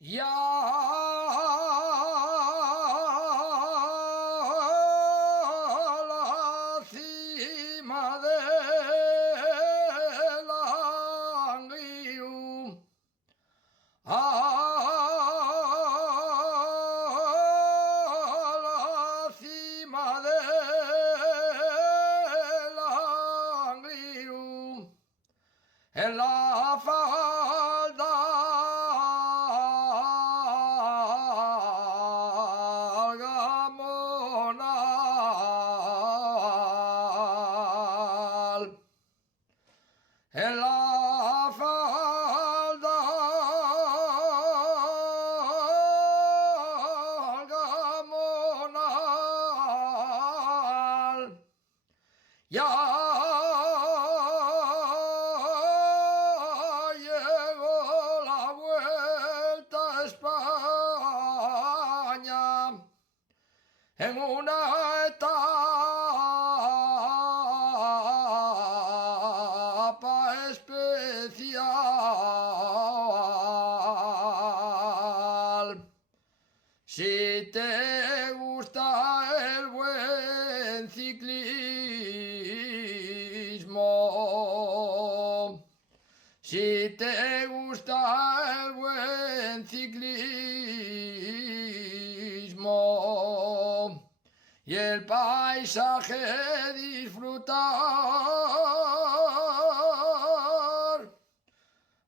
Ya la cima del Angliru, a la cima del Angliru, en la falda gamonal, en la falda gamonal, ya llegó la vuelta a España en una etapa especial. Si te gusta el buen ciclismo, si te gusta el buen ciclismo y el paisaje disfrutar,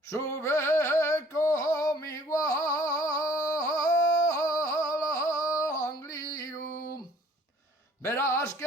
sube conmigo al Angliru, verás que